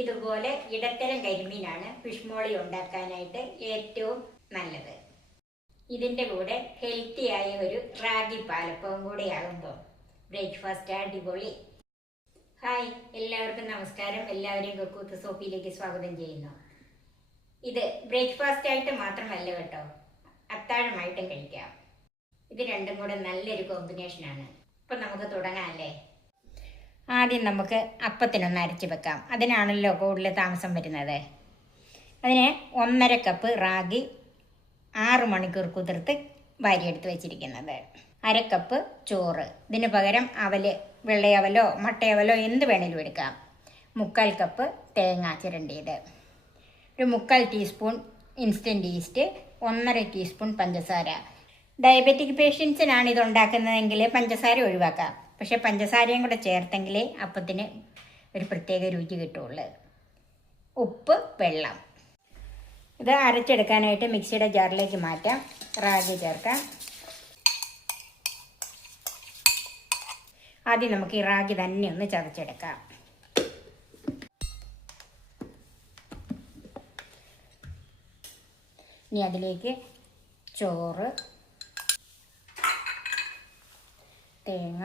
ഇതുപോലെ ഇടത്തരം കരിമീനാണ് ഫിഷ് മോളി ഉണ്ടാക്കാനായിട്ട് ഏറ്റവും നല്ലത്. ഇതിൻ്റെ കൂടെ ഹെൽത്തി ആയ ഒരു റാഗി പാലപ്പവും കൂടെ ആകുമ്പോൾ ബ്രേക്ക്ഫാസ്റ്റ് അടിപൊളി. ഹായ്, എല്ലാവർക്കും നമസ്കാരം. എല്ലാവരെയും കുക്കൂത്ത് സോപ്പിയിലേക്ക് സ്വാഗതം ചെയ്യുന്നു. ഇത് ബ്രേക്ക്ഫാസ്റ്റ് ആയിട്ട് മാത്രമല്ല കേട്ടോ, അത്താഴമായിട്ടും കഴിക്കാം. ഇത് രണ്ടും കൂടെ നല്ലൊരു കോമ്പിനേഷനാണ്. അപ്പം നമുക്ക് തുടങ്ങാം അല്ലേ? ആദ്യം നമുക്ക് അപ്പത്തിനൊന്ന് അരച്ച് വെക്കാം. അതിനാണല്ലോ കൂടുതൽ താമസം വരുന്നത്. അതിന് 1.5 കപ്പ് റാഗി 6 മണിക്കൂർ കുതിർത്ത് വാരിയെടുത്ത് വെച്ചിരിക്കുന്നത്. 1/2 കപ്പ് ചോറ്. ഇതിന് പകരം അവല്, വെള്ളയവലോ മട്ടയവലോ എന്ത് വേണേലും എടുക്കാം. 1/4 കപ്പ് തേങ്ങ ചിരണ്ടിയത്, ഒരു 1/4 ടീസ്പൂൺ ഇൻസ്റ്റൻറ്റ് ഈസ്റ്റ്, 1.5 ടീസ്പൂൺ പഞ്ചസാര. ഡയബറ്റിക് പേഷ്യൻസിനാണ് ഇത് ഉണ്ടാക്കുന്നതെങ്കിൽ പഞ്ചസാര ഒഴിവാക്കാം. പക്ഷെ പഞ്ചസാരയും കൂടെ ചേർത്തെങ്കിലേ അപ്പത്തിന് ഒരു പ്രത്യേക രുചി കിട്ടുള്ളൂ. ഉപ്പ്, വെള്ളം. ഇത് അരച്ചെടുക്കാനായിട്ട് മിക്സിയുടെ ജാറിലേക്ക് മാറ്റാം. റാഗി ചേർക്കാം. ആദ്യം നമുക്ക് ഈ റാഗി തന്നെ ഒന്ന് ചതച്ചെടുക്കാം. ഇനി അതിലേക്ക് ചോറ്, തേങ്ങ,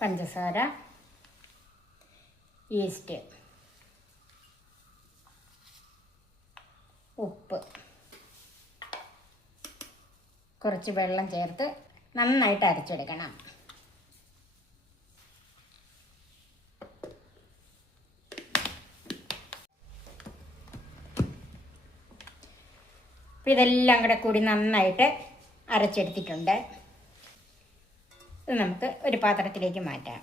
പഞ്ചസാര, ഈസ്റ്റ്, ഉപ്പ്, കുറച്ച് വെള്ളം ചേർത്ത് നന്നായിട്ട് അരച്ചെടുക്കണം. അപ്പോൾ ഇതെല്ലാം കൂടെ കൂടി നന്നായിട്ട് അരച്ചെടുത്തിട്ടുണ്ട്. ഇത് നമുക്ക് ഒരു പാത്രത്തിലേക്ക് മാറ്റാം.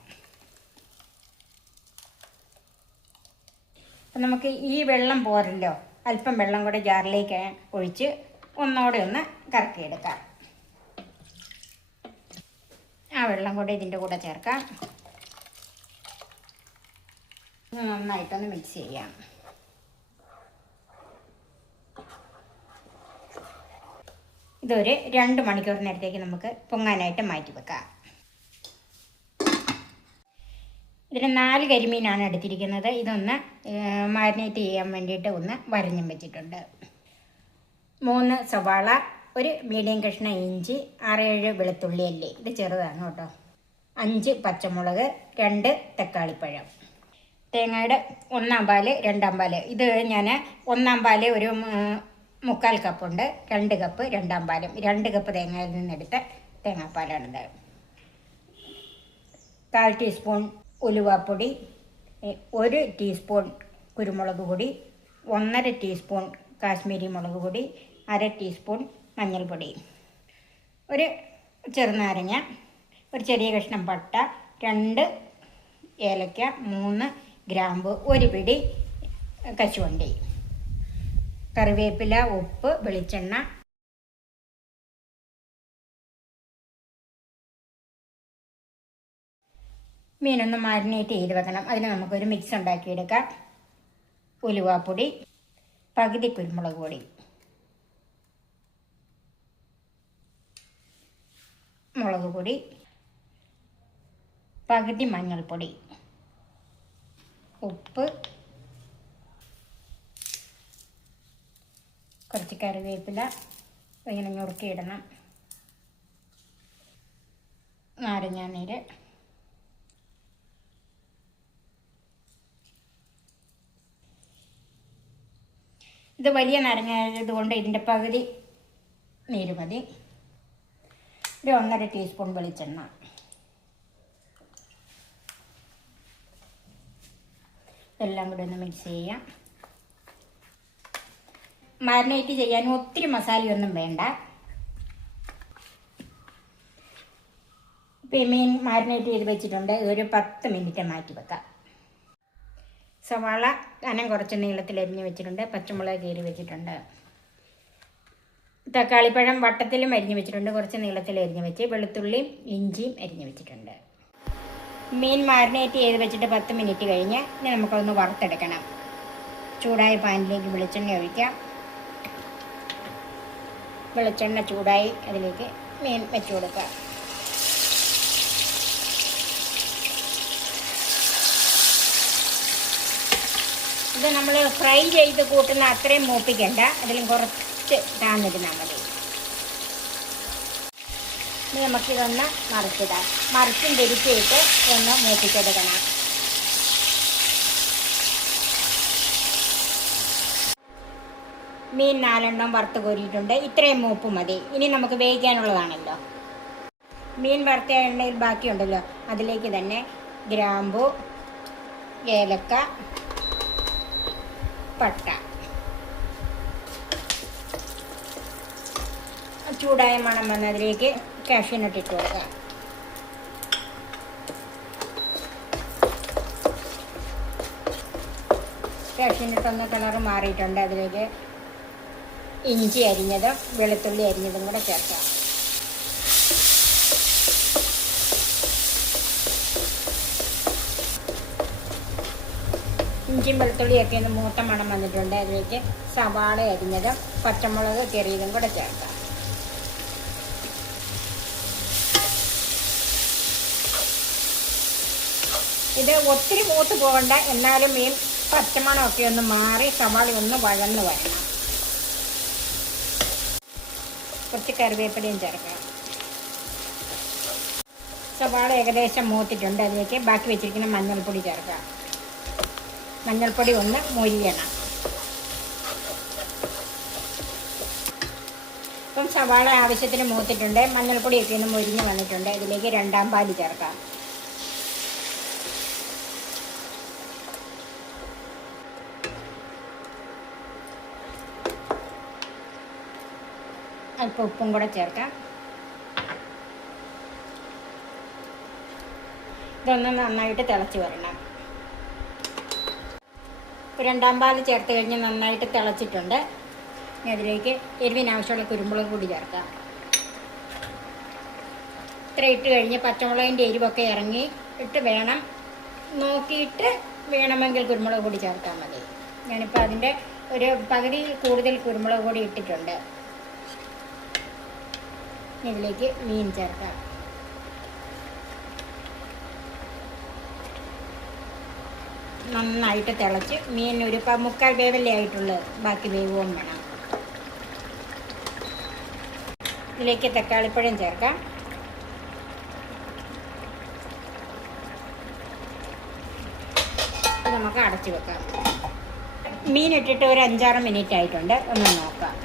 അപ്പം നമുക്ക് ഈ വെള്ളം പോരല്ലോ, അല്പം വെള്ളം കൂടെ ജാറിലേക്ക് ഒഴിച്ച് ഒന്നോടെ ഒന്ന് കറക്കിയെടുക്കാം. ആ വെള്ളം കൂടെ ഇതിൻ്റെ കൂടെ ചേർക്കാം. നന്നായിട്ടൊന്ന് മിക്സ് ചെയ്യാം. ഇതൊരു 2 മണിക്കൂർ നേരത്തേക്ക് നമുക്ക് പൊങ്ങാനായിട്ട് മാറ്റി വെക്കാം. ഇതിന് 4 കരിമീനാണ് എടുത്തിരിക്കുന്നത്. ഇതൊന്ന് മാരിനേറ്റ് ചെയ്യാൻ വേണ്ടിയിട്ട് ഒന്ന് വരഞ്ഞും വെച്ചിട്ടുണ്ട്. 3 സവാള, ഒരു മീഡിയം കഷ്ണം ഇഞ്ചി, 6-7 വെളുത്തുള്ളി അല്ലി, ഇത് ചെറുതാണ് കേട്ടോ, 5 പച്ചമുളക്, 2 തക്കാളിപ്പഴം. തേങ്ങയുടെ 1/4 പാല്, 2/4 പാല്. ഇത് ഞാൻ 1/4 പാല് ഒരു 1/4 കപ്പുണ്ട്. 2 കപ്പ് 2/4 പാലും. 2 കപ്പ് തേങ്ങയിൽ നിന്നെടുത്ത തേങ്ങാപ്പാലാണിത്. 1/4 ടീസ്പൂൺ ഉലുവാപ്പൊടി, 1 ടീസ്പൂൺ കുരുമുളക് പൊടി, 1.5 ടീസ്പൂൺ കാശ്മീരി മുളക് പൊടി, 1/2 ടീസ്പൂൺ മഞ്ഞൾപ്പൊടി, ഒരു ചെറുനാരങ്ങ, ഒരു ചെറിയ കഷ്ണം പട്ട, 2 ഏലക്ക, 3 ഗ്രാമ്പു, 1 പിടി കശുവണ്ടി, കറിവേപ്പില, ഉപ്പ്, വെളിച്ചെണ്ണ. മീനൊന്ന് മാരിനേറ്റ് ചെയ്ത് വെക്കണം. അതിന് നമുക്കൊരു മിക്സ് ഉണ്ടാക്കിയെടുക്കാം. ഉലുവാപ്പൊടി, പകുതി കുരുമുളക് പൊടി, മുളക് പൊടി, പകുതി മഞ്ഞൾപ്പൊടി, ഉപ്പ്, കുറച്ച് കറിവേപ്പില ഇങ്ങനെ ഞുറുക്കിയിടണം, നാരങ്ങാനീര്, ഇത് വലിയ നാരങ്ങ ആയതുകൊണ്ട് ഇതിൻ്റെ പകുതി നീര് മതി. ഒരു 1.5 ടീസ്പൂൺ വെളിച്ചെണ്ണ. എല്ലാം കൂടി ഒന്ന് മിക്സ് ചെയ്യാം. മാരിനേറ്റ് ചെയ്യാൻ ഒത്തിരി മസാലയൊന്നും വേണ്ട. ഇപ്പം ഈ മീൻ മാരിനേറ്റ് ചെയ്ത് വെച്ചിട്ടുണ്ട്. ഇതൊരു 10 മിനിറ്റ് മാറ്റി വെക്കാം. സവാള കനം കുറച്ച് നീളത്തിൽ അരിഞ്ഞ് വെച്ചിട്ടുണ്ട്. പച്ചമുളക് കീറി വെച്ചിട്ടുണ്ട്. തക്കാളിപ്പഴം വട്ടത്തിലും അരിഞ്ഞ് വെച്ചിട്ടുണ്ട്. കുറച്ച് നീളത്തിൽ അരിഞ്ഞ് വെച്ച് വെളുത്തുള്ളിയും ഇഞ്ചിയും അരിഞ്ഞ് വെച്ചിട്ടുണ്ട്. മീൻ മാരിനേറ്റ് ചെയ്ത് വെച്ചിട്ട് 10 മിനിറ്റ് കഴിഞ്ഞ് ഇനി നമുക്കൊന്ന് വറുത്തെടുക്കണം. ചൂടായ പാനിലേക്ക് വെളിച്ചെണ്ണ ഒഴിക്കാം. വെളിച്ചെണ്ണ ചൂടായി അതിലേക്ക് മീൻ വെച്ച് കൊടുക്കുക. ഇത് നമ്മൾ ഫ്രൈ ചെയ്ത് കൂട്ടുന്ന അത്രയും മൂപ്പിക്കണ്ട, അതിലും കുറച്ച് താന്നിരുന്നാൽ മതി. ഇനി നമുക്കിതൊന്ന് മറിച്ചിടാം. മറിച്ചും തിരിച്ചിട്ട് ഒന്ന് മൂപ്പിച്ചെടുക്കണം. മീൻ 4 എണ്ണം വറുത്ത് കോരിയിട്ടുണ്ട്. ഇത്രയും മൂപ്പ് മതി. ഇനി നമുക്ക് വേവിക്കാനുള്ളതാണല്ലോ. മീൻ വറുത്ത എണ്ണയിൽ ബാക്കിയുണ്ടല്ലോ, അതിലേക്ക് തന്നെ ഗ്രാമ്പു, ഏലക്ക, പട്ട, ചൂടായ മണം വന്നതിലേക്ക് കാഷ്യൂനട്ട് ഇട്ട് കൊടുക്കാം. കാഷ്യൂനട്ട് ഒന്ന് കളറ് മാറിയിട്ടുണ്ട്. അതിലേക്ക് ഇഞ്ചി അരിഞ്ഞതും വെളുത്തുള്ളി അരിഞ്ഞതും കൂടെ ചേർക്കാം. ഇഞ്ചിയും വെളുത്തുള്ളിയൊക്കെ ഒന്ന് മൂത്ത മണം വന്നിട്ടുണ്ട്. അതിലേക്ക് സവാള അരിഞ്ഞതും പച്ചമുളക് കീറിയതും കൂടെ ചേർക്കാം. ഇത് ഒത്തിരി മൂത്ത് പോകണ്ട, എന്നാലും ഈ പച്ചമണമൊക്കെ ഒന്ന് മാറി സവാള ഒന്ന് വഴന്ന് വരണം. കുറച്ച് കറിവേപ്പിലയും ചേർക്കാം. സവാള ഏകദേശം മൂത്തിട്ടുണ്ട്. അതിലേക്ക് ബാക്കി വെച്ചിരിക്കുന്ന മഞ്ഞൾപ്പൊടി ചേർക്കാം. മഞ്ഞൾപ്പൊടി ഒന്ന് മൊരിയണം. ഇപ്പം സവാള ആവശ്യത്തിന് മൂത്തിട്ടുണ്ട്. മഞ്ഞൾപ്പൊടിയൊക്കെ ഒന്ന് മൊരിഞ്ഞ് വന്നിട്ടുണ്ട്. ഇതിലേക്ക് 2-ാം പാല് ചേർക്കാം. അല്പം ഉപ്പും കൂടെ ചേർക്കാം. ഇതൊന്ന് നന്നായിട്ട് തിളച്ച് വരണം. 2-ാം പാല് ചേർത്ത് കഴിഞ്ഞ് നന്നായിട്ട് തിളച്ചിട്ടുണ്ട്. അതിലേക്ക് എരിവിനാവശ്യമുള്ള കുരുമുളക് കൂടി ചേർക്കാം. ഇത്ര ഇട്ട് കഴിഞ്ഞ് പച്ചമുളകിൻ്റെ എരിവൊക്കെ ഇറങ്ങി ഇട്ട് വേണം, നോക്കിയിട്ട് വേണമെങ്കിൽ കുരുമുളക് പൊടി ചേർത്താൽ മതി. ഞാനിപ്പോൾ അതിൻ്റെ ഒരു പകുതി കൂടുതൽ കുരുമുളക് പൊടി ഇട്ടിട്ടുണ്ട്. ഇതിലേക്ക് മീൻ ചേർക്കാം. നന്നായിട്ട് തിളച്ച് മീൻ ഒരു 3/4 വേവല്ലേ ആയിട്ടുള്ളൂ, ബാക്കി വേവും വേണം. ഇതിലേക്ക് തക്കാളിപ്പഴം ചേർക്കാം. നമുക്ക് അടച്ചു വെക്കാം. മീൻ ഇട്ടിട്ട് ഒരു 5-6 മിനിറ്റ് ആയിട്ടുണ്ട്. ഒന്ന് നോക്കാം.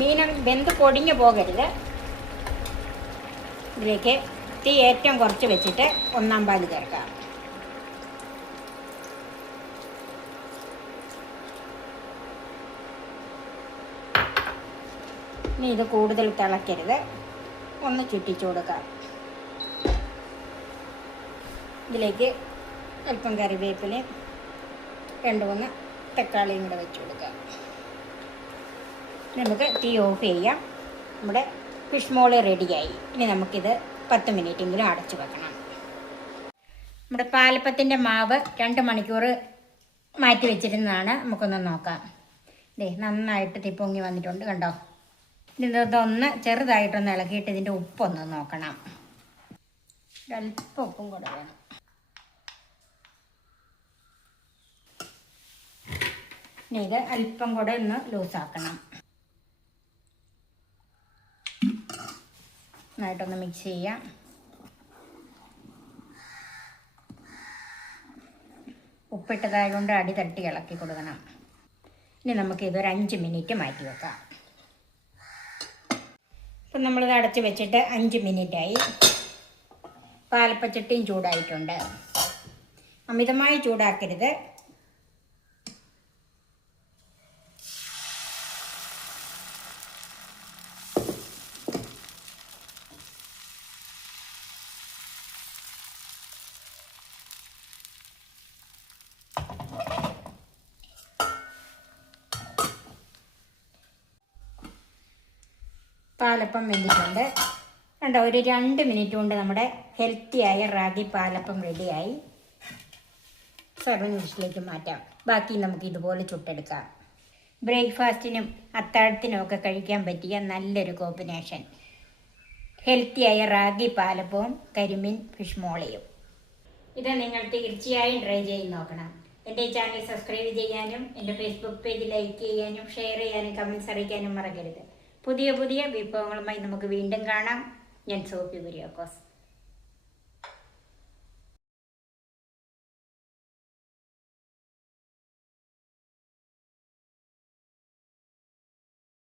മീൻ വെന്ത് പൊടിഞ്ഞു പോകരുത്. ഇതിലേക്ക് തീ ഏറ്റവും കുറച്ച് വെച്ചിട്ട് 1-ാം പാല് ചേർക്കാം. ഇനി ഇത് കൂടുതൽ തിളക്കരുത്, ഒന്ന് ചുറ്റിച്ചു കൊടുക്കാം. ഇതിലേക്ക് അല്പം കറിവേപ്പിലയും 2-3 തക്കാളിയും കൂടെ വെച്ച് കൊടുക്കാം. നമുക്ക് തീ ഓഫ് ചെയ്യാം. നമ്മുടെ ഫിഷ് മോള് റെഡിയായി. ഇനി നമുക്കിത് 10 മിനിറ്റെങ്കിലും അടച്ചു വെക്കണം. നമ്മുടെ പാലപ്പത്തിൻ്റെ മാവ് 2 മണിക്കൂർ മാറ്റി വെച്ചിരുന്നതാണ്. നമുക്കൊന്ന് നോക്കാം. നന്നായിട്ട് തിപ്പൊങ്ങി വന്നിട്ടുണ്ട്, കണ്ടോ? ഇതൊന്ന് ചെറുതായിട്ടൊന്ന് ഇളക്കിയിട്ട് ഇതിൻ്റെ ഉപ്പൊന്ന് നോക്കണം. ഒരല്പം ഉപ്പും കൂടെ വേണം. ഇനി ഇത് അല്പം കൂടെ ഒന്ന് ലൂസാക്കണം. നന്നായിട്ടൊന്ന് മിക്സ് ചെയ്യാം. ഉപ്പിട്ടതായതുകൊണ്ട് അടി തട്ടി ഇളക്കി കൊടുക്കണം. ഇനി നമുക്കിതൊരു 5 മിനിറ്റ് മാറ്റി വെക്കാം. ഇപ്പം നമ്മളിത് അടച്ച് വെച്ചിട്ട് 5 മിനിറ്റായി. പാലപ്പച്ചട്ടിയും ചൂടായിട്ടുണ്ട്. അമിതമായി ചൂടാക്കരുത്. പാലപ്പം വെന്തിട്ടുണ്ട്. കണ്ടോ, ഒരു 2 മിനിറ്റ് കൊണ്ട് നമ്മുടെ ഹെൽത്തിയായ റാഗി പാലപ്പം റെഡിയായി. സർവിംഗ് ഡിഷിലേക്ക് മാറ്റാം. ബാക്കി നമുക്ക് ഇതുപോലെ ചുട്ടെടുക്കാം. ബ്രേക്ക്ഫാസ്റ്റിനും അത്താഴത്തിനും ഒക്കെ കഴിക്കാൻ പറ്റിയ നല്ലൊരു കോമ്പിനേഷൻ. ഹെൽത്തിയായ റാഗി പാലപ്പവും കരിമീൻ ഫിഷ് മോളയും. ഇത് നിങ്ങൾ തീർച്ചയായും ട്രൈ ചെയ്ത് നോക്കണം. എൻ്റെ ഈ ചാനൽ സബ്സ്ക്രൈബ് ചെയ്യാനും എൻ്റെ ഫേസ്ബുക്ക് പേജ് ലൈക്ക് ചെയ്യാനും ഷെയർ ചെയ്യാനും കമൻറ്റ്സ് അറിയിക്കാനും മറക്കരുത്. പുതിയ പുതിയ വിഭവങ്ങളുമായി നമുക്ക് വീണ്ടും കാണാം. ഞാൻ സോഫി കുര്യാക്കോസ്.